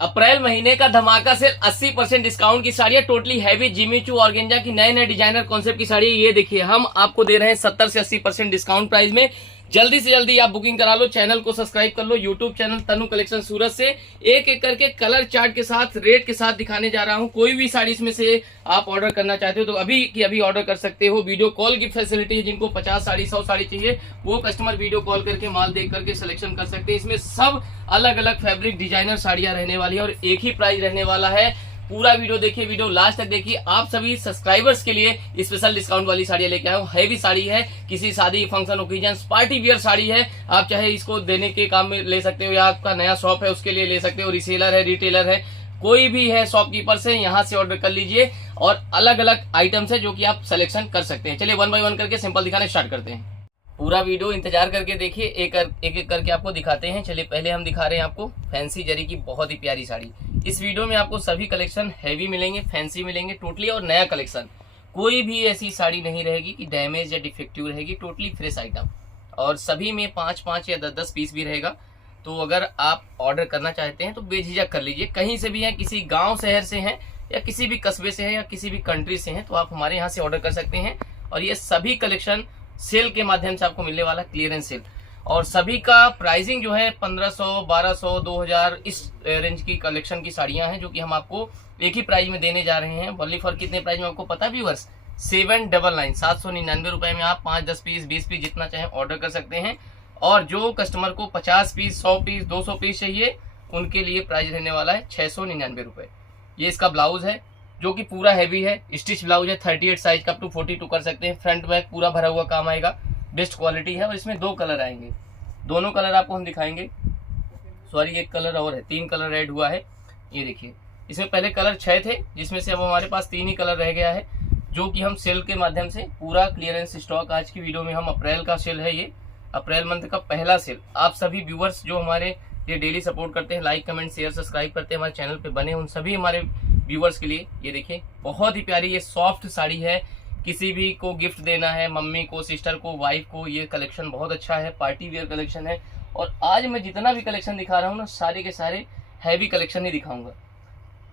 अप्रैल महीने का धमाका सेल 80% डिस्काउंट की साड़ी है। Totally heavy Jimmy Choo organza की नए नए डिजाइनर कॉन्सेप्ट की साड़ी है। ये देखिए हम आपको दे रहे हैं 70 से 80% डिस्काउंट प्राइस में। जल्दी से जल्दी आप बुकिंग करा लो, चैनल को सब्सक्राइब कर लो। यूट्यूब चैनल तनु कलेक्शन सूरत से एक एक करके कलर चार्ट के साथ रेट के साथ दिखाने जा रहा हूं। कोई भी साड़ी इसमें से आप ऑर्डर करना चाहते हो तो अभी की अभी ऑर्डर कर सकते हो। वीडियो कॉल की फैसिलिटी है। जिनको 50 साड़ी 100 साड़ी चाहिए वो कस्टमर वीडियो कॉल करके माल देख करके सिलेक्शन कर सकते हैं। इसमें सब अलग अलग फैब्रिक डिजाइनर साड़ियां रहने वाली है और एक ही प्राइस रहने वाला है। पूरा वीडियो देखिए, वीडियो लास्ट तक देखिए। आप सभी सब्सक्राइबर्स के लिए स्पेशल डिस्काउंट वाली साड़ियां लेके आए हूं। हैवी साड़ी है, किसी शादी function occasion party wear sari है। आप चाहे इसको देने के काम में ले सकते हो या आपका नया शॉप है उसके लिए ले सकते हो। रिसेलर है, रिटेलर है, कोई भी है शॉपकीपर से यहाँ से ऑर्डर कर लीजिए। और अलग अलग आइटम्स है जो कि आप सिलेक्शन कर सकते हैं। चलिए 1 बाय 1 करके सिंपल दिखाने स्टार्ट करते हैं। पूरा वीडियो इंतजार करके देखिए, एक एक करके आपको दिखाते हैं। चलिए पहले हम दिखा रहे हैं आपको फैंसी जरी की बहुत ही प्यारी साड़ी। इस वीडियो में आपको सभी कलेक्शन हैवी मिलेंगे, फैंसी मिलेंगे टोटली और नया कलेक्शन। कोई भी ऐसी साड़ी नहीं रहेगी कि डैमेज या डिफेक्टिव रहेगी, टोटली फ्रेश आइटम। और सभी में 5-5 या 10-10 पीस भी रहेगा। तो अगर आप ऑर्डर करना चाहते हैं तो बेझिझक कर लीजिए। कहीं से भी हैं, किसी गाँव शहर से हैं या किसी भी कस्बे से हैं या किसी भी कंट्री से हैं तो आप हमारे यहाँ से ऑर्डर कर सकते हैं। और ये सभी कलेक्शन सेल के माध्यम से आपको मिलने वाला क्लियरेंस सेल। और सभी का प्राइसिंग जो है 1500, 1200, 2000 इस रेंज की कलेक्शन की साड़ियां हैं जो कि हम आपको एक ही प्राइस में देने जा रहे हैं। ओनली फॉर कितने प्राइस में आपको पता है व्यूअर्स? 799 799 रुपए में आप 5, 10 पीस, 20 पीस जितना चाहे ऑर्डर कर सकते हैं। और जो कस्टमर को 50 पीस, 100 पीस, 200 पीस चाहिए उनके लिए प्राइस रहने वाला है 699 रुपए। ये इसका ब्लाउज है जो कि पूरा हैवी है, स्टिच ब्लाउज है। 38 साइज का अप टू 42 कर सकते हैं। फ्रंट बैक पूरा भरा हुआ काम आएगा, बेस्ट क्वालिटी है। और इसमें 2 कलर आएंगे, दोनों कलर आपको हम दिखाएंगे। सॉरी, एक कलर और है, 3 कलर ऐड हुआ है। ये देखिए, इसमें पहले कलर 6 थे जिसमें से अब हमारे पास 3 ही कलर रह गया है जो कि हम सेल के माध्यम से पूरा क्लियरेंस स्टॉक। आज की वीडियो में हम अप्रैल का सेल है, ये अप्रैल मंथ का पहला सेल। आप सभी व्यूअर्स जो हमारे ये डेली सपोर्ट करते हैं, लाइक कमेंट शेयर सब्सक्राइब करते हैं, हमारे चैनल पे बने, उन सभी हमारे व्यूअर्स के लिए ये देखिए बहुत ही प्यारी ये सॉफ्ट साड़ी है। किसी भी को गिफ्ट देना है, मम्मी को, सिस्टर को, वाइफ को, ये कलेक्शन बहुत अच्छा है। पार्टी वेयर कलेक्शन है। और आज मैं जितना भी कलेक्शन दिखा रहा हूँ ना, सारे के सारे हैवी कलेक्शन ही दिखाऊंगा।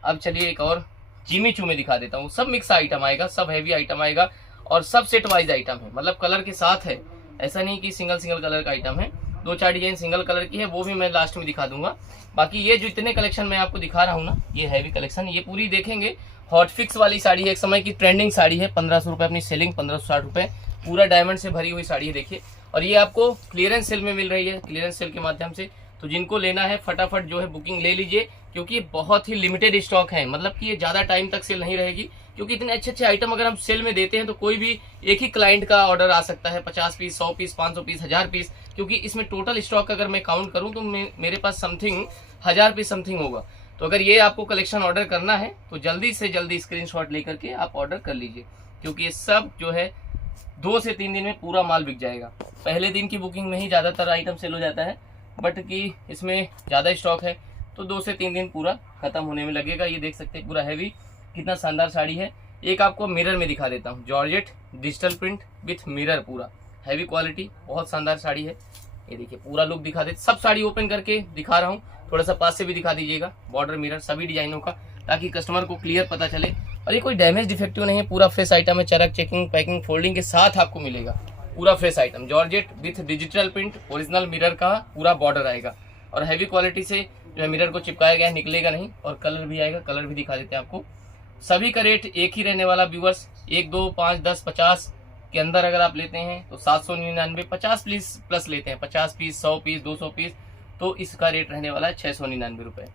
अब चलिए एक और जिमी चू में दिखा देता हूँ। सब मिक्स आइटम आएगा, सब हैवी आइटम आएगा और सब सेट वाइज आइटम है, मतलब कलर के साथ है। ऐसा नहीं कि सिंगल सिंगल कलर का आइटम है। 2-4 डिजाइन सिंगल कलर की है, वो भी मैं लास्ट में दिखा दूंगा। बाकी ये जो इतने कलेक्शन मैं आपको दिखा रहा हूँ ना, ये हैवी कलेक्शन, ये पूरी देखेंगे। हॉट फिक्स वाली साड़ी है, एक समय की ट्रेंडिंग साड़ी है। 1500 रुपए अपनी सेलिंग, 1560 रुपए। पूरा डायमंड से भरी हुई साड़ी है देखिए। और ये आपको क्लियरेंस सेल में मिल रही है, क्लियरेंस सेल के माध्यम से। तो जिनको लेना है फटाफट जो है बुकिंग ले लीजिए, क्योंकि ये बहुत ही लिमिटेड स्टॉक है। मतलब कि ये ज्यादा टाइम तक सेल नहीं रहेगी, क्योंकि इतने अच्छे अच्छे आइटम अगर हम सेल में देते हैं तो कोई भी एक ही क्लाइंट का ऑर्डर आ सकता है। 50 पीस, 100 पीस, 500 पीस, 1000 पीस। क्योंकि इसमें टोटल स्टॉक अगर मैं काउंट करूं तो मेरे पास समथिंग 1000 पीस समथिंग होगा। तो अगर ये आपको कलेक्शन ऑर्डर करना है तो जल्दी से जल्दी स्क्रीनशॉट लेकर के आप ऑर्डर कर लीजिए, क्योंकि ये सब जो है 2 से 3 दिन में पूरा माल बिक जाएगा। पहले दिन की बुकिंग में ही ज्यादातर आइटम सेल हो जाता है, बट कि इसमें ज्यादा स्टॉक है तो 2 से 3 दिन पूरा खत्म होने में लगेगा। ये देख सकते हैं पूरा हैवी, कितना शानदार साड़ी है। एक आपको मिरर में दिखा देता हूँ, georgette digital print with mirror, पूरा हैवी क्वालिटी, बहुत शानदार साड़ी है। ये देखिए पूरा लुक दिखा दे, सब साड़ी ओपन करके दिखा रहा हूँ। थोड़ा सा पास से भी दिखा दीजिएगा, बॉर्डर मिरर सभी डिजाइनों का, ताकि कस्टमर को क्लियर पता चले। और ये कोई डैमेज डिफेक्टिव नहीं है, पूरा फ्रेश आइटम है। चरक, चेकिंग, पैकिंग, फोल्डिंग के साथ आपको मिलेगा पूरा fresh item. Georgette with digital print, original mirror का पूरा बॉर्डर आएगा और हैवी क्वालिटी से जो है मिरर को चिपकाया गया है, निकलेगा नहीं। और कलर भी आएगा, कलर भी दिखा देते हैं आपको। सभी का रेट एक ही रहने वाला व्यूअर्स। 1, 2, 5, 10, 50 के अंदर अगर आप लेते हैं तो 799। 50 पीस प्लस लेते हैं, 50 पीस, 100 पीस, 200 पीस, तो इसका रेट रहने वाला है 699 रुपए।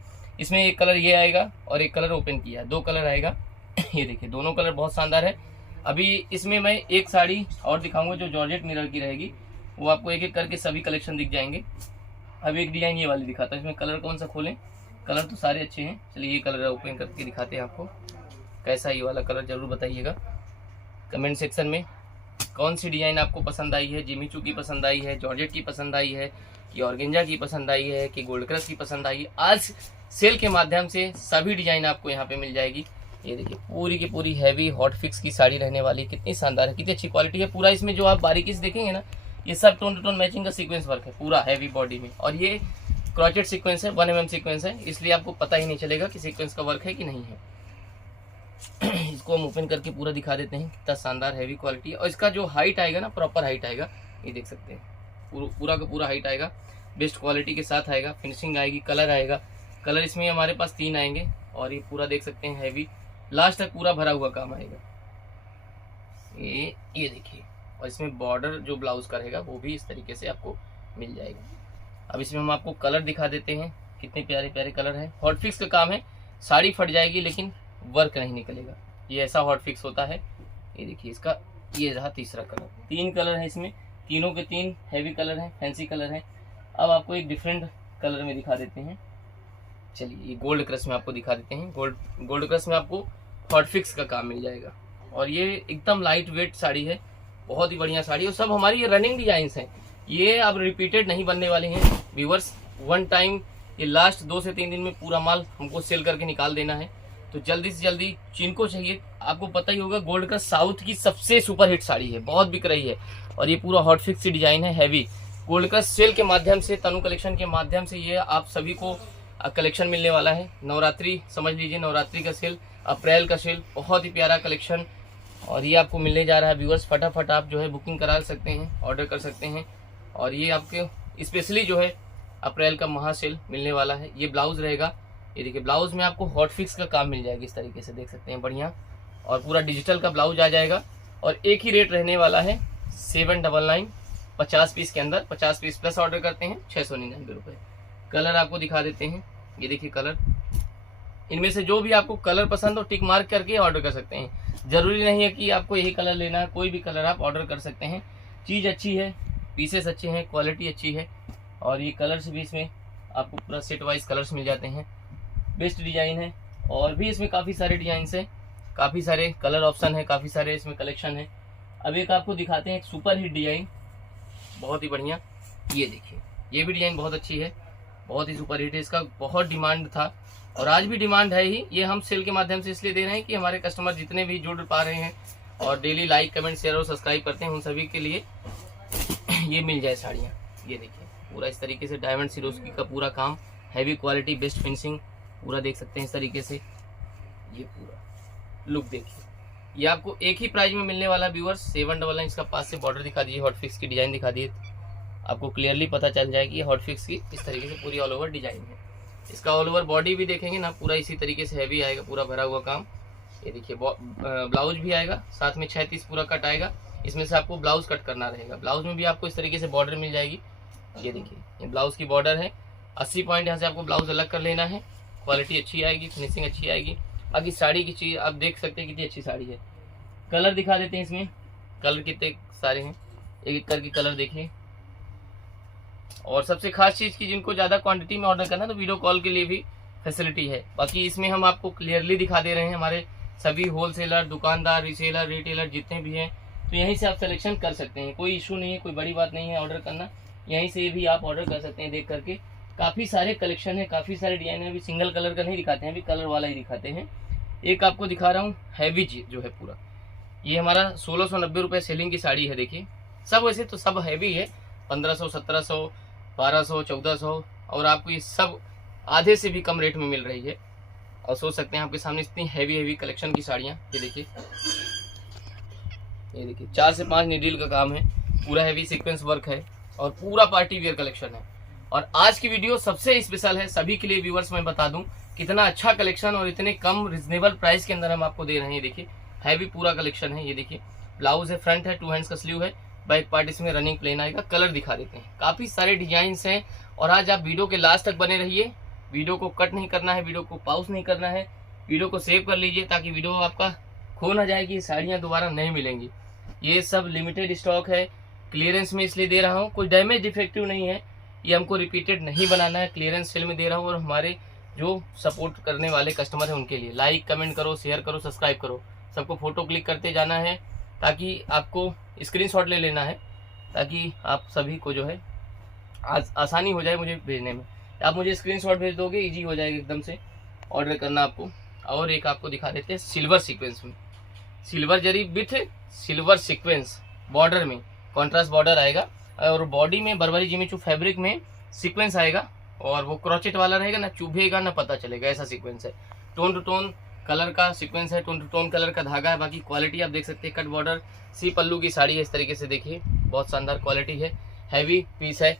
इसमें एक कलर ये आएगा और एक कलर ओपन किया है, 2 कलर आएगा। ये देखिए दोनों कलर बहुत शानदार है। अभी इसमें मैं एक साड़ी और दिखाऊंगा जो जॉर्जेट मिरर की रहेगी, वो आपको एक एक करके सभी कलेक्शन दिख जाएंगे। अब एक डिजाइन ये वाली दिखाता हूँ। इसमें कलर कौन सा खोलें? कलर तो सारे अच्छे हैं। चलिए ये कलर ओपन करके दिखाते हैं आपको। कैसा ये वाला कलर जरूर बताइएगा कमेंट सेक्शन में। कौन सी डिजाइन आपको पसंद आई है? जिमी चू की पसंद आई है, जॉर्जेट की पसंद आई है, कि ऑर्गेंजा की पसंद आई है, कि गोल्ड क्रश की पसंद आई है? आज सेल के माध्यम से सभी डिजाइन आपको यहाँ पे मिल जाएगी। ये देखिए पूरी की पूरी हैवी हॉट फिक्स की साड़ी रहने वाली, कितनी शानदार है, कितनी अच्छी क्वालिटी है। पूरा इसमें जो आप बारीकी से देखेंगे ना, ये सब टोन टू टोन मैचिंग का सीक्वेंस वर्क है पूरा हैवी बॉडी में। और ये क्रॉचेट सीक्वेंस है, 1 mm सीक्वेंस है, इसलिए आपको पता ही नहीं चलेगा कि सीक्वेंस का वर्क है कि नहीं है। इसको हम ओपन करके पूरा दिखा देते हैं, कितना शानदार हैवी क्वालिटी। और इसका जो हाइट आएगा ना, प्रॉपर हाइट आएगा, ये देख सकते हैं, पूरा का पूरा हाइट आएगा, बेस्ट क्वालिटी के साथ आएगा, फिनिशिंग आएगी, कलर आएगा। कलर इसमें हमारे पास 3 आएंगे और ये पूरा देख सकते हैं हैवी, लास्ट तक पूरा भरा हुआ काम आएगा। ये देखिए, और इसमें बॉर्डर जो ब्लाउज का रहेगा वो भी इस तरीके से आपको मिल जाएगा। अब इसमें हम आपको कलर दिखा देते हैं, कितने प्यारे प्यारे कलर हैं। हॉट फिक्स का काम है, साड़ी फट जाएगी लेकिन वर्क नहीं निकलेगा, ये ऐसा हॉट फिक्स होता है। ये देखिए, इसका ये रहा तीसरा कलर। 3 कलर है इसमें, तीनों के 3 हैवी कलर हैं, फैंसी कलर हैं। अब आपको एक डिफरेंट कलर में दिखा देते हैं। चलिए, ये गोल्ड क्रश में आपको दिखा देते हैं। गोल्ड क्रश में आपको हॉट फिक्स का काम मिल जाएगा और ये एकदम लाइट वेट साड़ी है, बहुत ही बढ़िया साड़ी। और सब हमारी ये रनिंग डिजाइन्स हैं, ये अब रिपीटेड नहीं बनने वाले हैं व्यूअर्स। वन टाइम, ये लास्ट 2 से 3 दिन में पूरा माल हमको सेल करके निकाल देना है। तो जल्दी से जल्दी जिनको चाहिए, आपको पता ही होगा गोल्ड क्रश साउथ की सबसे सुपरहिट साड़ी है, बहुत बिक रही है। और ये पूरा हॉट फिक्स डिजाइन है, हैवी। गोल्ड क्रश सेल के माध्यम से, तनु कलेक्शन के माध्यम से ये आप सभी को कलेक्शन मिलने वाला है। नवरात्रि समझ लीजिए, नवरात्रि का सेल, अप्रैल का सेल, बहुत ही प्यारा कलेक्शन और ये आपको मिलने जा रहा है व्यूअर्स। फटाफट आप जो है बुकिंग करा सकते हैं, ऑर्डर कर सकते हैं। और ये आपके स्पेशली जो है अप्रैल का महा सेल मिलने वाला है। ये ब्लाउज रहेगा, ये देखिए, ब्लाउज में आपको हॉट फिक्स का काम मिल जाएगा, इस तरीके से देख सकते हैं, बढ़िया। और पूरा डिजिटल का ब्लाउज आ जाएगा और एक ही रेट रहने वाला है 799, 50 पीस के अंदर। 50 पीस प्लस ऑर्डर करते हैं 699 रुपये। कलर आपको दिखा देते हैं, ये देखिए कलर। इनमें से जो भी आपको कलर पसंद हो टिक मार्क करके ऑर्डर कर सकते हैं। जरूरी नहीं है कि आपको यही कलर लेना है, कोई भी कलर आप ऑर्डर कर सकते हैं। चीज़ अच्छी है, पीसेस अच्छे हैं, क्वालिटी अच्छी है। और ये कलर्स भी इसमें आपको पूरा सेट वाइज कलर्स मिल जाते हैं, बेस्ट डिजाइन है। और भी इसमें काफ़ी सारे डिजाइंस हैं, काफ़ी सारे कलर ऑप्शन है, काफ़ी सारे इसमें कलेक्शन है। अब एक आपको दिखाते हैं एक सुपर हिट डिजाइन, बहुत ही बढ़िया। ये देखिए, ये भी डिजाइन बहुत अच्छी है, बहुत ही सुपर हिट है। इसका बहुत डिमांड था और आज भी डिमांड है ही। ये हम सेल के माध्यम से इसलिए दे रहे हैं कि हमारे कस्टमर जितने भी जुड़ पा रहे हैं और डेली लाइक, कमेंट, शेयर और सब्सक्राइब करते हैं, उन सभी के लिए ये मिल जाए साड़ियाँ। ये देखिए, पूरा इस तरीके से डायमंड सिरोस्की का पूरा काम, हैवी क्वालिटी, बेस्ट फिनिशिंग, पूरा देख सकते हैं इस तरीके से। ये पूरा लुक देखिए, ये आपको एक ही प्राइस में मिलने वाला व्यूअर्स 799। इसका पास से बॉर्डर दिखा दिए, हॉट फिक्स की डिजाइन दिखा दिए, आपको क्लियरली पता चल जाएगी ये हॉट फिक्स की इस तरीके से पूरी ऑल ओवर डिजाइन है। इसका ऑल ओवर बॉडी भी देखेंगे ना, पूरा इसी तरीके से हैवी आएगा, पूरा भरा हुआ काम। ये देखिए, ब्लाउज भी आएगा, साथ में 36 पूरा कट आएगा। इसमें से आपको ब्लाउज कट करना रहेगा। ब्लाउज में भी आपको इस तरीके से बॉर्डर मिल जाएगी। ये देखिए, ये ब्लाउज की बॉर्डर है, 80 पॉइंट यहाँ से आपको ब्लाउज अलग कर लेना है। क्वालिटी अच्छी आएगी, फिनिशिंग अच्छी आएगी। बाकी साड़ी की चीज़ आप देख सकते हैं कितनी अच्छी साड़ी है। कलर दिखा देते हैं, इसमें कलर कितने सारे हैं, एक एक करके कलर देखिए। और सबसे खास चीज़ की जिनको ज़्यादा क्वांटिटी में ऑर्डर करना है तो वीडियो कॉल के लिए भी फैसिलिटी है। बाकी इसमें हम आपको क्लियरली दिखा दे रहे हैं, हमारे सभी होलसेलर, दुकानदार, रिसेलर, रिटेलर जितने भी हैं, तो यहीं से आप सिलेक्शन कर सकते हैं। कोई इशू नहीं है, कोई बड़ी बात नहीं है ऑर्डर करना, यहीं से भी आप ऑर्डर कर सकते हैं देख करके। काफ़ी सारे कलेक्शन है, काफ़ी सारे डिजाइन है। अभी सिंगल कलर का नहीं दिखाते हैं, अभी कलर वाला ही दिखाते हैं। एक आपको दिखा रहा हूँ हैवी जो है पूरा, ये हमारा 1690 रुपये सेलिंग की साड़ी है। देखिए, सब वैसे तो सब हैवी है, 1500, 1700, 1200, 1400, और आपको ये सब आधे से भी कम रेट में मिल रही है। और सोच सकते हैं आपके सामने इतनी हैवी कलेक्शन की साड़ियाँ। ये देखिए, ये देखिए 4 से 5 नीडल का काम है, पूरा हैवी सीक्वेंस वर्क है और पूरा पार्टी वेयर कलेक्शन है। और आज की वीडियो सबसे स्पेशल है सभी के लिए व्यूअर्स। मैं बता दूं कितना अच्छा कलेक्शन और इतने कम रिजनेबल प्राइस के अंदर हम आपको दे रहे हैं। देखिए, हैवी पूरा कलेक्शन है। ये देखिए, ब्लाउज है, फ्रंट है, 2 हैंड्स का स्लीव है, बैक पार्ट इसमें रनिंग प्लेन आएगा। कलर दिखा देते हैं, काफी सारे डिजाइन्स हैं। और आज आप वीडियो के लास्ट तक बने रहिए, वीडियो को कट नहीं करना है, वीडियो को पॉज नहीं करना है, वीडियो को सेव कर लीजिए ताकि वीडियो आपका खो ना जाएगी, साड़ियाँ दोबारा नहीं मिलेंगी। ये सब लिमिटेड स्टॉक है, क्लियरेंस में इसलिए दे रहा हूँ, कोई डैमेज डिफेक्टिव नहीं है, ये हमको रिपीटेड नहीं बनाना है, क्लियरेंस सेल में दे रहा हूँ। और हमारे जो सपोर्ट करने वाले कस्टमर हैं उनके लिए लाइक, कमेंट करो, शेयर करो, सब्सक्राइब करो, सबको फोटो क्लिक करते जाना है ताकि आपको स्क्रीनशॉट ले लेना है, ताकि आप सभी को जो है आसानी हो जाए मुझे भेजने में। आप मुझे स्क्रीनशॉट भेज दोगे, इजी हो जाएगा एकदम से ऑर्डर करना आपको। और एक आपको दिखा देते हैं सिल्वर सीक्वेंस में, silver zari with silver sequence border में, कॉन्ट्रास्ट बॉर्डर आएगा और बॉडी में बर्बरी जिमीचू फैब्रिक में सीक्वेंस आएगा और वो क्रॉचेट वाला रहेगा ना, चुभेगा ना पता चलेगा, ऐसा सीक्वेंस है। टोन टू टोन कलर का सीक्वेंस है, टोन टू टोन कलर का धागा है। बाकी क्वालिटी आप देख सकते हैं, कट बॉर्डर सी पल्लू की साड़ी है इस तरीके से, देखिए बहुत शानदार क्वालिटी है, हैवी पीस है।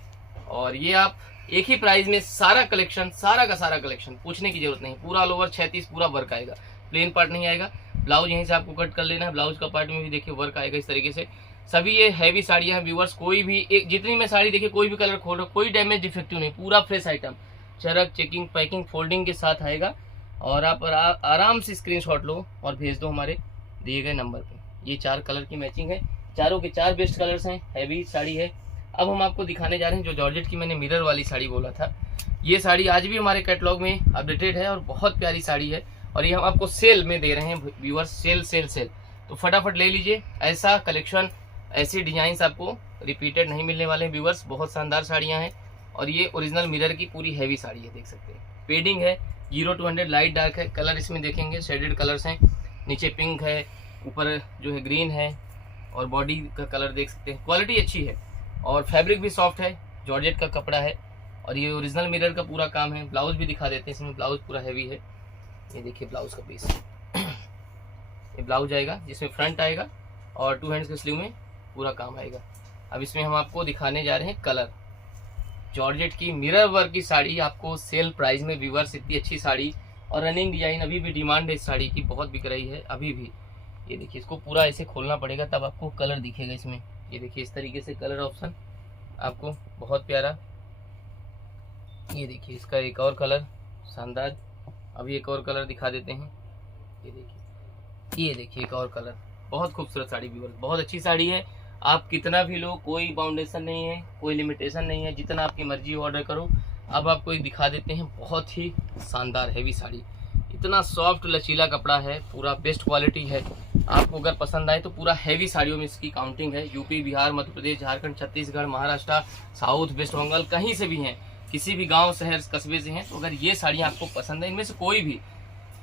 और ये आप एक ही प्राइस में सारा कलेक्शन, सारा का सारा कलेक्शन, पूछने की जरूरत नहीं, पूरा ऑल ओवर 36 पूरा वर्क आएगा, प्लेन पार्ट नहीं आएगा। ब्लाउज यहीं से आपको कट कर लेना है, ब्लाउज का पार्ट में भी देखिए वर्क आएगा इस तरीके से। सभी ये हैवी साड़ियां हैं व्यूअर्स, कोई भी एक जितनी मैं साड़ी देखिए, कोई भी कलर खोल रहा, कोई डैमेज डिफेक्टिव नहीं, पूरा फ्रेश आइटम, चरक चेकिंग पैकिंग फोल्डिंग के साथ आएगा। और आप आराम से स्क्रीनशॉट लो और भेज दो हमारे दिए गए नंबर पे। ये 4 कलर की मैचिंग है, चारों के 4 बेस्ट कलर्स हैं, हैवी साड़ी है। अब हम आपको दिखाने जा रहे हैं जो जॉर्जेट की मैंने मिरर वाली साड़ी बोला था, ये साड़ी आज भी हमारे कैटलॉग में अपडेटेड है और बहुत प्यारी साड़ी है। और ये हम आपको सेल में दे रहे हैं व्यूअर्स, सेल सेल सेल, तो फटाफट ले लीजिए। ऐसा कलेक्शन, ऐसे डिजाइन आपको रिपीटेड नहीं मिलने वाले हैं व्यूअर्स, बहुत शानदार साड़ियाँ हैं। और ये ओरिजिनल मिरर की पूरी हैवी साड़ी है, देख सकते हैं। पेडिंग है 0 to 100, लाइट डार्क है, कलर इसमें देखेंगे शेडेड कलर्स हैं, नीचे पिंक है, ऊपर जो है ग्रीन है, और बॉडी का कलर देख सकते हैं। क्वालिटी अच्छी है और फैब्रिक भी सॉफ्ट है, जॉर्जेट का कपड़ा है। और ये ओरिजिनल मिरर का पूरा काम है। ब्लाउज भी दिखा देते हैं, इसमें ब्लाउज पूरा हैवी है, ये देखिए ब्लाउज का पीस। ये ब्लाउज आएगा जिसमें फ्रंट आएगा और 2 हैंड्स के स्लीव में पूरा काम आएगा। अब इसमें हम आपको दिखाने जा रहे हैं कलर, जॉर्जेट की मिरर वर्क की साड़ी आपको सेल प्राइस में व्यूअर्स, इतनी अच्छी साड़ी और रनिंग डिजाइन, अभी भी डिमांड है इस साड़ी की, बहुत बिक रही है अभी भी। ये देखिए, इसको पूरा ऐसे खोलना पड़ेगा तब आपको कलर दिखेगा इसमें। ये देखिए इस तरीके से कलर ऑप्शन आपको बहुत प्यारा। ये देखिए इसका एक और कलर शानदार, अभी एक और कलर दिखा देते हैं। ये देखिए एक और कलर, बहुत खूबसूरत साड़ी व्यूअर्स, बहुत अच्छी साड़ी है। आप कितना भी लो, कोई बाउंडेशन नहीं है, कोई लिमिटेशन नहीं है, जितना आपकी मर्जी ऑर्डर करो। अब आपको एक दिखा देते हैं, बहुत ही शानदार हैवी साड़ी, इतना सॉफ्ट लचीला कपड़ा है, पूरा बेस्ट क्वालिटी है। आपको अगर पसंद आए तो पूरा हैवी साड़ियों में इसकी काउंटिंग है। UP, Bihar, Madhya Pradesh, Jharkhand, Chhattisgarh, Maharashtra, south, waste Bengal, कहीं से भी हैं, किसी भी गांव शहर कस्बे से हैं, तो अगर ये साड़ियाँ आपको पसंद है, इनमें से कोई भी,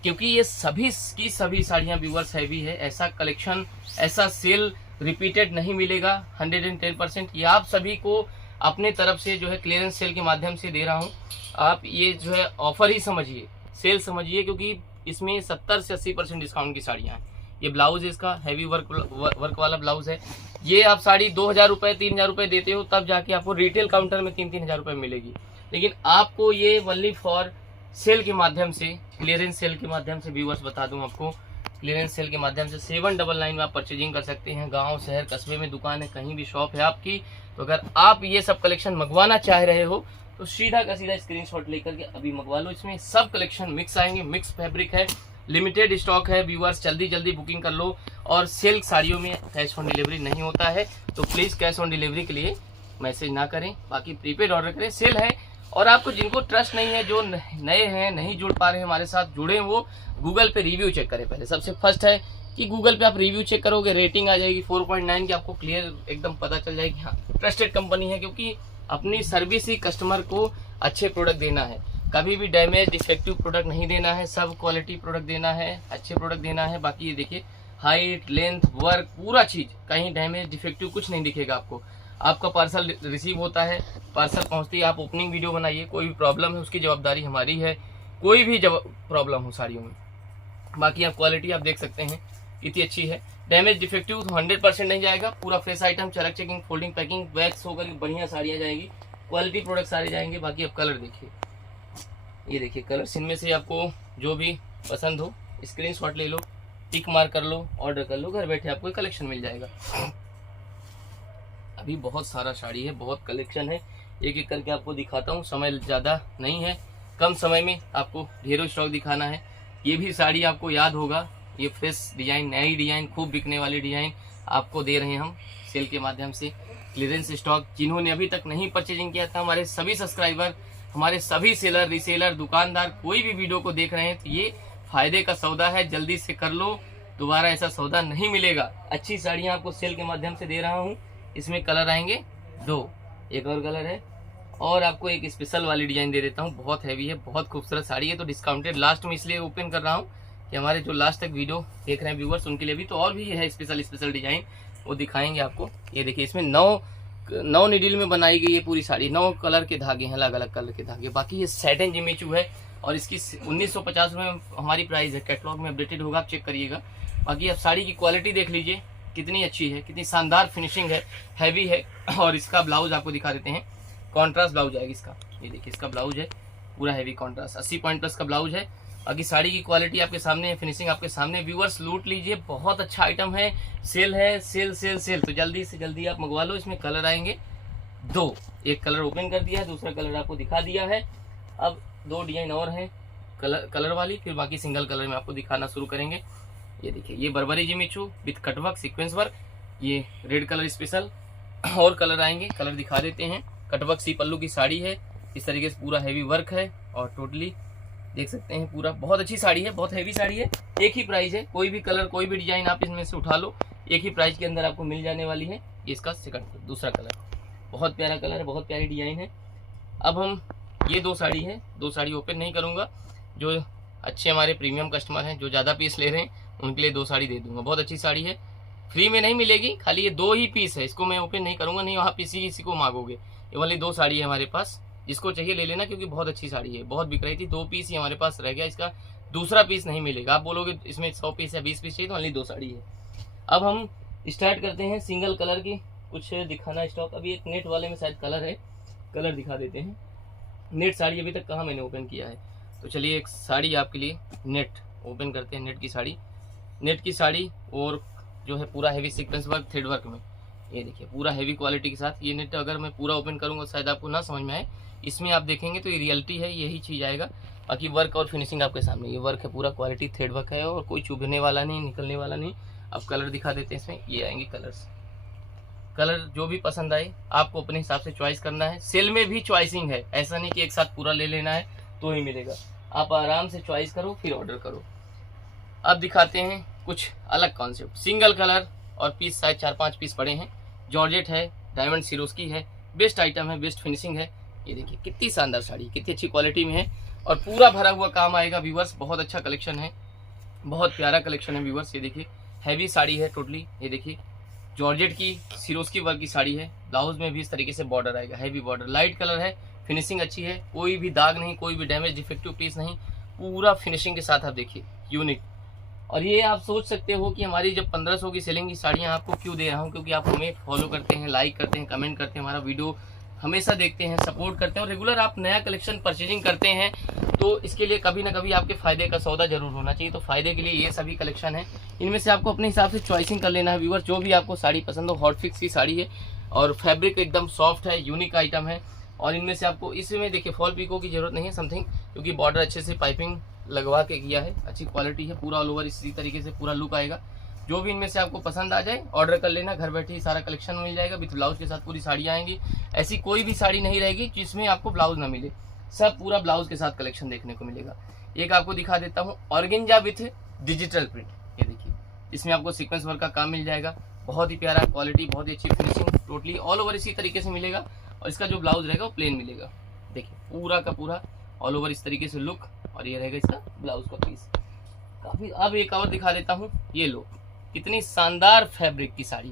क्योंकि ये सभी की सभी साड़ियाँ व्यूअर्स हैवी है, ऐसा कलेक्शन, ऐसा सेल रिपीटेड नहीं मिलेगा 110%। ये आप सभी को अपने तरफ से जो है क्लियरेंस सेल के माध्यम से दे रहा हूँ। आप ये जो है ऑफर ही समझिए, सेल समझिए, क्योंकि इसमें 70 से 80% डिस्काउंट की साड़ियाँ हैं। ये ब्लाउज इसका हैवी वर्क वाला ब्लाउज है। ये आप साड़ी 2000 रुपये 3000 रुपये देते हो, तब जाके आपको रिटेल काउंटर में 3-3 हजार रुपये मिलेगी। लेकिन आपको ये ओनली फॉर सेल के माध्यम से, क्लियरेंस सेल के माध्यम से व्यूअर्स बता दूं आपको, क्लियरेंस सेल के माध्यम से 799 में आप परचेजिंग कर सकते हैं। गांव शहर कस्बे में दुकान है, कहीं भी शॉप है आपकी, तो अगर आप ये सब कलेक्शन मंगवाना चाह रहे हो तो सीधा का सीधा स्क्रीनशॉट लेकर के अभी मंगवा लो। इसमें सब कलेक्शन मिक्स आएंगे, मिक्स फैब्रिक है, लिमिटेड स्टॉक है व्यूअर्स, जल्दी जल्दी बुकिंग कर लो। और सिल्क साड़ियों में कैश ऑन डिलीवरी नहीं होता है, तो प्लीज़ कैश ऑन डिलीवरी के लिए मैसेज ना करें, बाकी प्रीपेड ऑर्डर करें। सेल है, और आपको जिनको ट्रस्ट नहीं है, जो नए हैं, नहीं जुड़ पा रहे हैं हमारे साथ, जुड़े, वो गूगल पे रिव्यू चेक करें पहले। सबसे फर्स्ट है कि गूगल पे आप रिव्यू चेक करोगे, रेटिंग आ जाएगी 4.9 की, आपको क्लियर एकदम पता चल जाएगी हाँ ट्रस्टेड कंपनी है। क्योंकि अपनी सर्विस ही कस्टमर को अच्छे प्रोडक्ट देना है, कभी भी डैमेज डिफेक्टिव प्रोडक्ट नहीं देना है, सब क्वालिटी प्रोडक्ट देना है, अच्छे प्रोडक्ट देना है। बाकी ये देखिए हाइट, लेंथ, वर्क, पूरा चीज़, कहीं डैमेज डिफेक्टिव कुछ नहीं दिखेगा आपको। आपका पार्सल रिसीव होता है, पार्सल पहुंचती है, आप ओपनिंग वीडियो बनाइए, कोई भी प्रॉब्लम है उसकी जवाबदारी हमारी है, कोई भी प्रॉब्लम हो साड़ियों में। बाकी आप क्वालिटी आप देख सकते हैं इतनी अच्छी है, डैमेज डिफेक्टिव तो 100% नहीं जाएगा, पूरा फ्रेश आइटम, चरक चेकिंग, फोल्डिंग, पैकिंग, वैक्स होकर बढ़िया साड़ियाँ जाएंगी, क्वालिटी प्रोडक्ट सारे जाएंगे। बाकी आप कलर देखिए, ये देखिए कलर्स, इनमें से आपको जो भी पसंद हो स्क्रीनशॉट ले लो, टिक मार कर लो, ऑर्डर कर लो, घर बैठे आपको कलेक्शन मिल जाएगा। अभी बहुत सारा साड़ी है, बहुत कलेक्शन है, एक एक करके आपको दिखाता हूँ, समय ज़्यादा नहीं है, कम समय में आपको ढेरों स्टॉक दिखाना है। ये भी साड़ी आपको याद होगा, ये फ्रेश डिजाइन, नई डिजाइन, खूब बिकने वाली डिजाइन आपको दे रहे हैं हम सेल के माध्यम से, क्लियरेंस स्टॉक। जिन्होंने अभी तक नहीं परचेजिंग किया था, हमारे सभी सब्सक्राइबर, हमारे सभी सेलर, रीसेलर, दुकानदार, कोई भी वीडियो को देख रहे हैं, तो ये फायदे का सौदा है, जल्दी से कर लो, दोबारा ऐसा सौदा नहीं मिलेगा। अच्छी साड़ियाँ आपको सेल के माध्यम से दे रहा हूँ। इसमें कलर आएंगे 2, एक और कलर है, और आपको एक स्पेशल वाली डिजाइन दे देता हूँ, बहुत हैवी है, बहुत खूबसूरत साड़ी है, तो डिस्काउंटेड लास्ट में इसलिए ओपन कर रहा हूँ कि हमारे जो लास्ट तक वीडियो देख रहे हैं व्यूअर्स, उनके लिए भी तो और भी है स्पेशल डिजाइन, वो दिखाएंगे आपको। ये देखिए इसमें 9 9 नीडल में बनाई गई है पूरी साड़ी, 9 कलर के धागे हैं, अलग अलग कलर के धागे। बाकी ये सैटिन जिमीचू है और इसकी 1950 में हमारी प्राइस है, कैटलॉग में अपडेटेड होगा, आप चेक करिएगा। बाकी आप साड़ी की क्वालिटी देख लीजिए कितनी अच्छी है, कितनी शानदार फिनिशिंग है, हैवी है। और इसका ब्लाउज आपको दिखा देते हैं, कॉन्ट्रास्ट ब्लाउज आएगा इसका। ये देखिए इसका ब्लाउज है पूरा हैवी कॉन्ट्रास्ट, 80 पॉइंट प्लस का ब्लाउज है। बाकी साड़ी की क्वालिटी आपके सामने है, फिनिशिंग आपके सामने। व्यूअर्स लूट लीजिए, बहुत अच्छा आइटम है, सेल है, सेल सेल सेल। तो जल्दी से जल्दी आप मंगवा लो। इसमें कलर आएंगे 2, एक कलर ओपन कर दिया है, दूसरा कलर आपको दिखा दिया है। अब 2 डिजाइन और हैं कलर वाली, फिर बाकी सिंगल कलर में आपको दिखाना शुरू करेंगे। ये देखिए ये Barbari Jimmy Choo with cutwork sequence work, ये रेड कलर स्पेशल। और कलर आएंगे, कलर दिखा देते हैं। कटवर्क सी पल्लू की साड़ी है, इस तरीके से पूरा हैवी वर्क है और टोटली देख सकते हैं पूरा बहुत अच्छी साड़ी है, बहुत हैवी साड़ी है। एक ही प्राइस है, कोई भी कलर कोई भी डिजाइन आप इसमें से उठा लो, एक ही प्राइस के अंदर आपको मिल जाने वाली है। ये इसका दूसरा कलर, बहुत प्यारा कलर है, बहुत प्यारी डिजाइन है। अब हम ये 2 साड़ी है, 2 साड़ी ओपन नहीं करूंगा। जो अच्छे हमारे प्रीमियम कस्टमर हैं, जो ज़्यादा पीस ले रहे हैं, उनके लिए 2 साड़ी दे दूंगा। बहुत अच्छी साड़ी है, फ्री में नहीं मिलेगी, खाली ये 2 ही पीस है, इसको मैं ओपन नहीं करूंगा, नहीं वहाँ किसी को मांगोगे। ये वाली 2 साड़ी है हमारे पास, जिसको चाहिए ले लेना, क्योंकि बहुत अच्छी साड़ी है, बहुत बिक रही थी। 2 पीस ही हमारे पास रह गया, इसका दूसरा पीस नहीं मिलेगा। आप बोलोगे इसमें 100 पीस या 20 पीस चाहिए, तो वाली 2 साड़ी है। अब हम स्टार्ट करते हैं सिंगल कलर की, कुछ दिखाना स्टॉक। अभी एक नेट वाले में शायद कलर है, कलर दिखा देते हैं। नेट साड़ी अभी तक कहाँ मैंने ओपन किया है, तो चलिए एक साड़ी आपके लिए नेट ओपन करते हैं। नेट की साड़ी और जो है पूरा heavy sequence work thread work में। ये देखिए पूरा हैवी क्वालिटी के साथ ये नेट। अगर मैं पूरा ओपन करूंगा शायद आपको ना समझ में आए, इसमें आप देखेंगे तो ये रियलिटी है, यही चीज़ आएगा। बाकी वर्क और फिनिशिंग आपके सामने, ये वर्क है पूरा, क्वालिटी थ्रेड वर्क है और कोई चुभने वाला नहीं, निकलने वाला नहीं। अब कलर दिखा देते हैं इसमें, ये आएंगे कलर्स। कलर जो भी पसंद आए आपको अपने हिसाब से चॉइस करना है। सेल में भी चॉइसिंग है, ऐसा नहीं कि एक साथ पूरा ले लेना है तो ही मिलेगा। आप आराम से चॉइस करो फिर ऑर्डर करो। अब दिखाते हैं कुछ अलग कॉन्सेप्ट, सिंगल कलर और पीस शायद 4-5 पीस पड़े हैं। जॉर्जेट है, डायमंड सिरोस्की है, बेस्ट आइटम है, बेस्ट फिनिशिंग है। ये देखिए कितनी शानदार साड़ी, कितनी अच्छी क्वालिटी में है और पूरा भरा हुआ काम आएगा व्यूवर्स। बहुत अच्छा कलेक्शन है, बहुत प्यारा कलेक्शन है व्यूवर्स। ये देखिए हैवी साड़ी है टोटली, ये देखिए जॉर्जेट की सिरोस्की वर्क की साड़ी है। ब्लाउज में भी इस तरीके से बॉर्डर आएगा, हैवी बॉर्डर, लाइट कलर है, फिनिशिंग अच्छी है, कोई भी दाग नहीं, कोई भी डैमेज डिफेक्टिव पीस नहीं, पूरा फिनिशिंग के साथ आप देखिए यूनिक। और ये आप सोच सकते हो कि हमारी जब 1500 की सेलिंग की साड़ियाँ आपको क्यों दे रहा हूँ, क्योंकि आप हमें फॉलो करते हैं, लाइक करते हैं, कमेंट करते हैं, हमारा वीडियो हमेशा देखते हैं, सपोर्ट करते हैं और रेगुलर आप नया कलेक्शन परचेजिंग करते हैं, तो इसके लिए कभी ना कभी आपके फायदे का सौदा जरूर होना चाहिए। तो फायदे के लिए ये सभी कलेक्शन है, इनमें से आपको अपने हिसाब से चॉइसिंग कर लेना है व्यूअर। जो भी आपको साड़ी पसंद हो, हॉट फिक्स की साड़ी है और फैब्रिक एकदम सॉफ्ट है, यूनिक आइटम है। और इनमें से आपको इसमें देखिए फॉल पीको की जरूरत नहीं है समथिंग, क्योंकि बॉर्डर अच्छे से पाइपिंग लगवा के किया है, अच्छी क्वालिटी है, पूरा ऑल ओवर इसी तरीके से पूरा लुक आएगा। जो भी इनमें से आपको पसंद आ जाए ऑर्डर कर लेना, घर बैठे ही सारा कलेक्शन मिल जाएगा। विथ ब्लाउज के साथ पूरी साड़ियाँ आएंगी, ऐसी कोई भी साड़ी नहीं रहेगी जिसमें आपको ब्लाउज ना मिले, सब पूरा ब्लाउज के साथ कलेक्शन देखने को मिलेगा। एक आपको दिखा देता हूँ ऑर्गेंजा विथ डिजिटल प्रिंट, ये देखिए इसमें आपको सीक्वेंस वर्क का काम मिल जाएगा, बहुत ही प्यारा क्वालिटी, बहुत ही अच्छी फिनिशिंग, टोटली ऑल ओवर इसी तरीके से मिलेगा। और इसका जो ब्लाउज रहेगा वो प्लेन मिलेगा, देखिए पूरा का पूरा ऑल ओवर इस तरीके से लुक, और ये रहेगा इसका ब्लाउज का पीस काफी। अब एक और दिखा देता हूँ, ये लो कितनी शानदार फैब्रिक की साड़ी,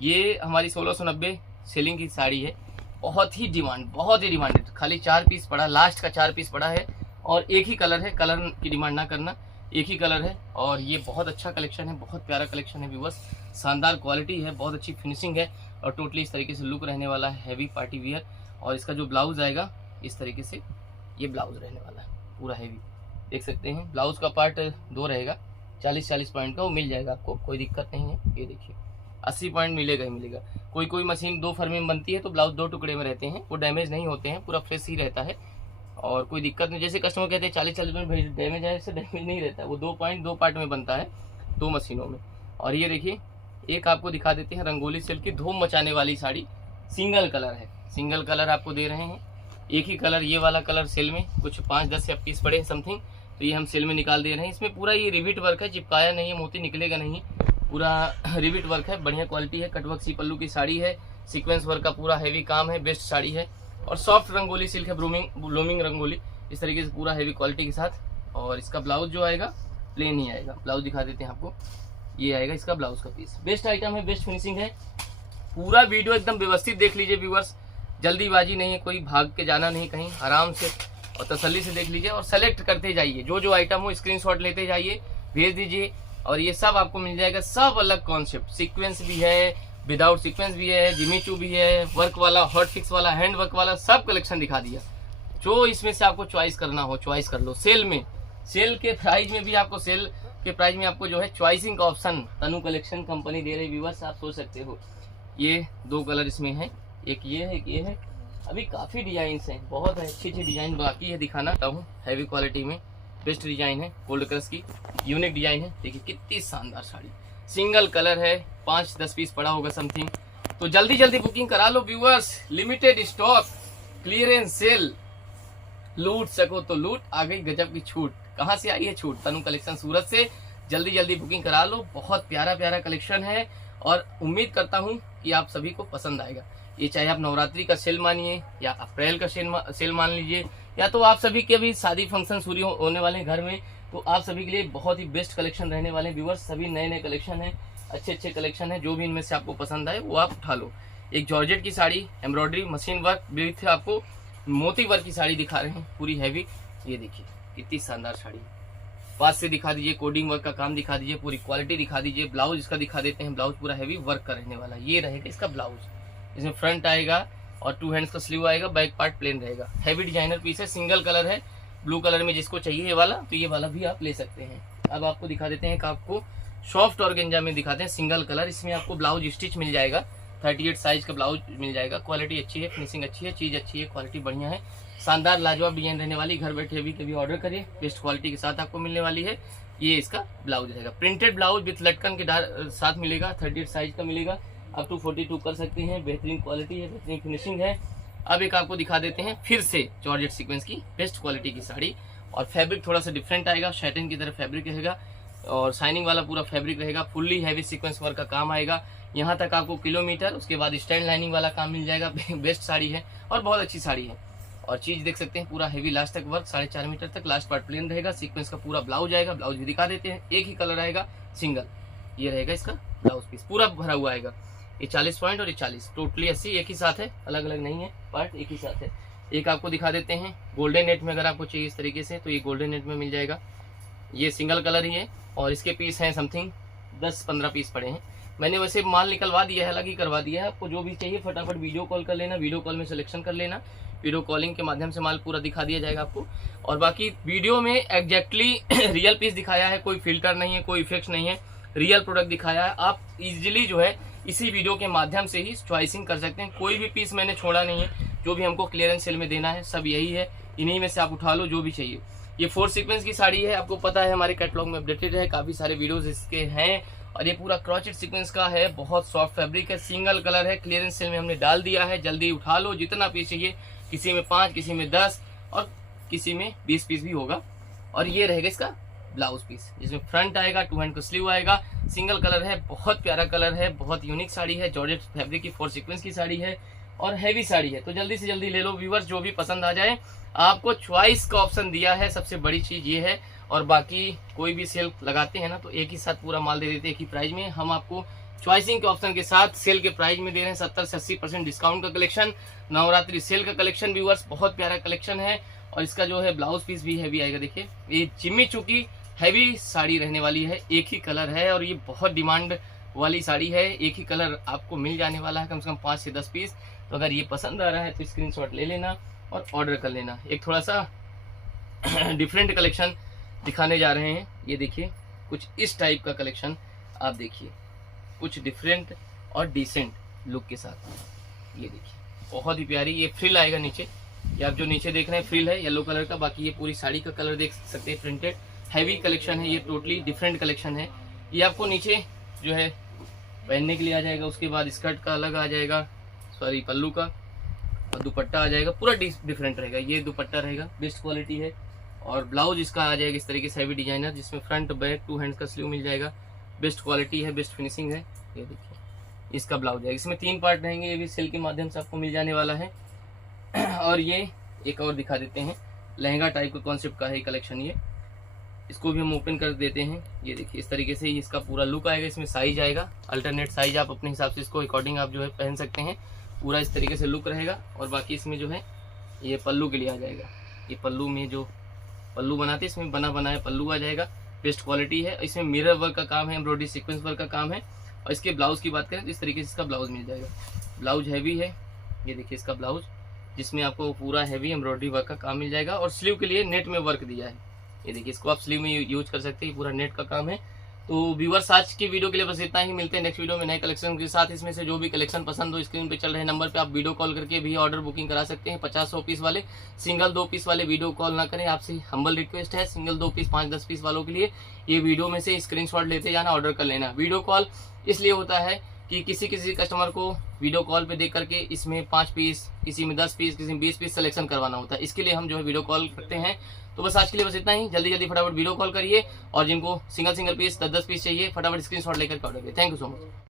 ये हमारी 1690 सेलिंग की साड़ी है, बहुत ही डिमांडेड, खाली 4 पीस पड़ा, लास्ट का 4 पीस पड़ा है और एक ही कलर है, कलर की डिमांड ना करना, एक ही कलर है। और ये बहुत अच्छा कलेक्शन है, बहुत प्यारा कलेक्शन है व्यूअर्स, शानदार क्वालिटी है, बहुत अच्छी फिनिशिंग है और टोटली इस तरीके से लुक रहने वाला है, हैवी पार्टी वियर। और इसका जो ब्लाउज आएगा इस तरीके से ये ब्लाउज रहने वाला है, पूरा हैवी देख सकते हैं। ब्लाउज का पार्ट 2 रहेगा, 40 पॉइंट का, वो मिल जाएगा आपको, कोई दिक्कत नहीं है। ये देखिए 80 पॉइंट मिलेगा ही मिलेगा। कोई मशीन 2 फर्मे में बनती है तो ब्लाउज 2 टुकड़े में रहते हैं, वो डैमेज नहीं होते हैं, पूरा फ्रेश ही रहता है और कोई दिक्कत नहीं। जैसे कस्टमर कहते हैं 40 पॉइंट डैमेज है, इससे डैमेज नहीं रहता है, वो 2 पॉइंट 2 पार्ट में बनता है 2 मशीनों में। और ये देखिए एक आपको दिखा देते हैं रंगोली सिल्क की धूम मचाने वाली साड़ी, सिंगल कलर है, सिंगल कलर आपको दे रहे हैं, एक ही कलर, ये वाला कलर सेल में कुछ 5-10 या पीस पड़े हैं समथिंग, तो ये हम सेल में निकाल दे रहे हैं। इसमें पूरा ये रिविट वर्क है, चिपकाया नहीं है, मोती निकलेगा नहीं, पूरा रिविट वर्क है, बढ़िया क्वालिटी है। कटवर्क सी पल्लू की साड़ी है, सीक्वेंस वर्क का पूरा हैवी काम है, बेस्ट साड़ी है और सॉफ्ट रंगोली सिल्क है, ब्लूमिंग रंगोली इस तरीके से पूरा हैवी क्वालिटी के साथ। और इसका ब्लाउज जो आएगा प्लेन ही आएगा, ब्लाउज दिखा देते हैं आपको, ये आएगा इसका ब्लाउज का पीस। बेस्ट आइटम है, बेस्ट फिनिशिंग है, पूरा वीडियो एकदम व्यवस्थित देख लीजिए व्यूअर्स, जल्दीबाजी नहीं है, कोई भाग के जाना नहीं कहीं, आराम से और तसल्ली से देख लीजिए और सेलेक्ट करते जाइए। जो जो आइटम हो स्क्रीनशॉट लेते जाइए, भेज दीजिए और ये सब आपको मिल जाएगा। सब अलग कॉन्सेप्ट, सीक्वेंस भी है, विदाउट सीक्वेंस भी है, जिमीचू भी है, वर्क वाला, हॉट फिक्स वाला, हैंड वर्क वाला, सब कलेक्शन दिखा दिया। जो इसमें से आपको चॉइस करना हो चॉइस कर लो। सेल में, सेल के प्राइस में भी आपको, सेल के प्राइस में आपको जो है चॉइसिंग का ऑप्शन तनु कलेक्शन कंपनी दे रही। व्यूअर्स आप सोच सकते हो, ये 2 कलर इसमें है, एक ये है, एक ये है। अभी काफी डिजाइन हैं, बहुत अच्छी अच्छी डिजाइन बाकी है, दिखाना चाहता हूँ। हैवी क्वालिटी में बेस्ट डिजाइन है, गोल्ड कलर्स की यूनिक डिजाइन है। देखिए कितनी शानदार साड़ी, सिंगल कलर है, 5-10 पीस पड़ा होगा समथिंग। तो जल्दी जल्दी बुकिंग करा लो viewers, limited stock, clearance sale, लूट सको तो लूट, आ गई गजब की छूट। कहाँ से आई है छूट? तनु कलेक्शन सूरत से। जल्दी जल्दी बुकिंग करा लो, बहुत प्यारा प्यारा कलेक्शन है और उम्मीद करता हूँ कि आप सभी को पसंद आएगा। ये चाहे आप नवरात्रि का सेल मानिए या अप्रैल का सेल मान लीजिए, या तो आप सभी के भी शादी फंक्शन शुरू होने वाले हैं घर में, तो आप सभी के लिए बहुत ही बेस्ट कलेक्शन रहने वाले हैं व्यूअर्स। सभी नए नए कलेक्शन है, अच्छे अच्छे कलेक्शन है। जो भी इनमें से आपको पसंद आए वो आप उठा लो। एक जॉर्जेट की sari, embroidery, machine work with आपको मोती वर्क की साड़ी दिखा रहे हैं, पूरी हैवी। ये देखिए कितनी शानदार साड़ी, पास से दिखा दीजिए, कोडिंग वर्क का काम दिखा दीजिए, पूरी क्वालिटी दिखा दीजिए। ब्लाउज इसका दिखा देते हैं, ब्लाउज पूरा हैवी वर्क का रहने वाला। ये रहेगा इसका ब्लाउज, इसमें फ्रंट आएगा और 2 हैंड्स का स्लीव आएगा, बैक पार्ट प्लेन रहेगा। हैवी डिजाइनर पीस है, सिंगल कलर है, ब्लू कलर में जिसको चाहिए ये वाला, तो ये वाला भी आप ले सकते हैं। अब आपको दिखा देते हैं कि आपको सॉफ्ट ऑर्गेंजा में दिखाते हैं, सिंगल कलर। इसमें आपको ब्लाउज स्टिच मिल जाएगा, 38 साइज का ब्लाउज मिल जाएगा। क्वालिटी अच्छी है, फिनिशिंग अच्छी है, चीज अच्छी है, क्वालिटी बढ़िया है, शानदार लाजवाब डिजाइन रहने वाली। घर बैठे अभी कभी ऑर्डर करिए, बेस्ट क्वालिटी के साथ आपको मिलने वाली है। ये इसका ब्लाउज रहेगा, प्रिंटेड ब्लाउज विथ लटकन के साथ मिलेगा, 38 साइज का मिलेगा, अप टू 42 कर सकते हैं। बेहतरीन क्वालिटी है, बेहतरीन फिनिशिंग है। अब एक आपको दिखा देते हैं फिर से जॉर्जेट सीक्वेंस की बेस्ट क्वालिटी की साड़ी, और फैब्रिक थोड़ा सा डिफरेंट आएगा, शैटिन की तरह फैब्रिक रहेगा और शाइनिंग वाला पूरा फैब्रिक रहेगा। फुल्ली हैवी सीक्वेंस वर्क का काम आएगा, यहाँ तक आपको किलोमीटर, उसके बाद स्टैंड लाइनिंग वाला काम मिल जाएगा। बेस्ट साड़ी है और बहुत अच्छी साड़ी है। और चीज देख सकते हैं, पूरा हैवी लास्ट तक वर्क, 4.5 मीटर तक, लास्ट पार्ट प्लेन रहेगा। सीक्वेंस का पूरा ब्लाउज आएगा, ब्लाउज भी दिखा देते हैं, एक ही कलर आएगा, सिंगल। ये रहेगा इसका ब्लाउज पीस, पूरा भरा हुआ आएगा। ये 40 पॉइंट और ये 40, टोटली 80 एक ही साथ है, अलग अलग नहीं है, पार्ट एक ही साथ है। एक आपको दिखा देते हैं गोल्डन नेट में, अगर आपको चाहिए इस तरीके से तो ये गोल्डन नेट में मिल जाएगा। ये सिंगल कलर ही है और इसके पीस हैं समथिंग 10-15 पीस पड़े हैं। मैंने वैसे माल निकलवा दिया है, अलग ही करवा दिया है। आपको जो भी चाहिए फटाफट वीडियो कॉल कर लेना, वीडियो कॉल में सिलेक्शन कर लेना, वीडियो कॉलिंग के माध्यम से माल पूरा दिखा दिया जाएगा आपको। और बाकी वीडियो में एग्जैक्टली रियल पीस दिखाया है, कोई फिल्टर नहीं है, कोई इफेक्ट नहीं है, रियल प्रोडक्ट दिखाया है। आप इजीली जो है इसी वीडियो के माध्यम से ही चॉइसिंग कर सकते हैं। कोई भी पीस मैंने छोड़ा नहीं है, जो भी हमको क्लियरेंस सेल में देना है सब यही है, इन्हीं में से आप उठा लो जो भी चाहिए। ये 4 सीक्वेंस की साड़ी है, आपको पता है हमारे कैटलॉग में अपडेटेड है, काफी सारे वीडियोस इसके हैं। और ये पूरा क्रॉचेट सीक्वेंस का है, बहुत सॉफ्ट फैब्रिक है, सिंगल कलर है, क्लियरेंस सेल में हमने डाल दिया है। जल्दी उठा लो, जितना पीस चाहिए, किसी में 5, किसी में 10 और किसी में 20 पीस भी होगा। और ये रहेगा इसका ब्लाउज पीस, जिसमें फ्रंट आएगा, 2 हैंड का स्लीव आएगा, सिंगल कलर है, बहुत प्यारा कलर है, बहुत यूनिक साड़ी है, जॉर्जेट फैब्रिक की 4 सीक्वेंस की साड़ी है और हैवी साड़ी है। तो जल्दी से जल्दी ले लो व्यूअर्स, जो भी पसंद आ जाए। आपको चॉइस का ऑप्शन दिया है, सबसे बड़ी चीज ये है। और बाकी कोई भी सेल लगाते हैं ना तो एक ही साथ पूरा माल दे देते हैं एक ही प्राइस में। हम आपको चॉइसिंग के ऑप्शन के साथ सेल के प्राइस में दे रहे हैं 70 से 80% डिस्काउंट का कलेक्शन, नवरात्रि सेल का कलेक्शन। व्यूअर्स बहुत प्यारा कलेक्शन है और इसका जो है ब्लाउज पीस भी हैवी आएगा। देखिए ये जिम्मी चूकी हैवी साड़ी रहने वाली है, एक ही कलर है और ये बहुत डिमांड वाली साड़ी है। एक ही कलर आपको मिल जाने वाला है, कम से कम 5 से 10 पीस। तो अगर ये पसंद आ रहा है तो स्क्रीनशॉट ले लेना और ऑर्डर कर लेना। एक थोड़ा सा डिफरेंट कलेक्शन दिखाने जा रहे हैं। ये देखिए कुछ इस टाइप का कलेक्शन आप देखिए, कुछ डिफरेंट और डिसेंट लुक के साथ। ये देखिए बहुत ही प्यारी, ये फ्रिल आएगा नीचे। ये आप जो नीचे देख रहे हैं फ्रिल है येलो कलर का, बाकी ये पूरी साड़ी का कलर देख सकते हैं प्रिंटेड। हैवी कलेक्शन है ये, टोटली डिफरेंट कलेक्शन है। ये आपको नीचे जो है पहनने के लिए आ जाएगा, उसके बाद स्कर्ट का अलग आ जाएगा, सॉरी पल्लू का, और दुपट्टा आ जाएगा, पूरा डिफरेंट रहेगा। ये दुपट्टा रहेगा, बेस्ट क्वालिटी है। और ब्लाउज इसका आ जाएगा इस तरीके से हैवी डिजाइनर, जिसमें फ्रंट बैक 2 हैंड्स का स्लीव मिल जाएगा, बेस्ट क्वालिटी है, बेस्ट फिनिशिंग है। ये देखिए इसका ब्लाउज है, इसमें 3 पार्ट रहेंगे, ये भी सेल के माध्यम से आपको मिल जाने वाला है। और ये एक और दिखा देते हैं, लहंगा टाइप का कॉन्सेप्ट का है कलेक्शन। ये इसको भी हम ओपन कर देते हैं। ये देखिए इस तरीके से इसका पूरा लुक आएगा। इसमें साइज आएगा, अल्टरनेट साइज आप अपने हिसाब से इसको अकॉर्डिंग आप जो है पहन सकते हैं। पूरा इस तरीके से लुक रहेगा। और बाकी इसमें जो है ये पल्लू के लिए आ जाएगा। ये पल्लू में जो पल्लू बनाते हैं इसमें बना बनाया पल्लू आ जाएगा। बेस्ट क्वालिटी है। इसमें मिरर वर्क का काम है, एम्ब्रॉयडरी सीक्वेंस वर्क का काम है। और इसके ब्लाउज की बात करें तो इस तरीके से इसका ब्लाउज मिल जाएगा। ब्लाउज हैवी है, ये देखिए इसका ब्लाउज, जिसमें आपको पूरा हैवी एम्ब्रॉयडरी वर्क का काम मिल जाएगा। और स्लीव के लिए नेट में वर्क दिया है। ये देखिए इसको आप स्लीव में यूज कर सकते हैं। पूरा नेट का काम है। तो व्यूअर्स आज की वीडियो के लिए बस इतना ही। मिलते हैं नेक्स्ट वीडियो में नए कलेक्शन के साथ। इसमें से जो भी कलेक्शन पसंद हो स्क्रीन पे चल रहे नंबर पे आप वीडियो कॉल करके भी ऑर्डर बुकिंग करा सकते हैं। 50-100 पीस वाले, सिंगल 2 पीस वाले वीडियो कॉल ना करें। आपसे हम्बल रिक्वेस्ट है, सिंगल 2 पीस 5-10 पीस वालों के लिए ये वीडियो में से स्क्रीनशॉट लेते जाना, ऑर्डर कर लेना। वीडियो कॉल इसलिए होता है कि किसी कस्टमर को वीडियो कॉल पे देख करके इसमें 5 पीस, किसी में 10 पीस, किसी में 20 पीस सिलेक्शन करवाना होता है। इसके लिए हम जो है वीडियो कॉल करते हैं। तो बस आज के लिए बस इतना ही। जल्दी फटाफट वीडियो कॉल करिए और जिनको सिंगल पीस 10-10 पीस चाहिए फटाफट स्क्रीनशॉट लेकर ऑर्डर करिए। Thank you so much.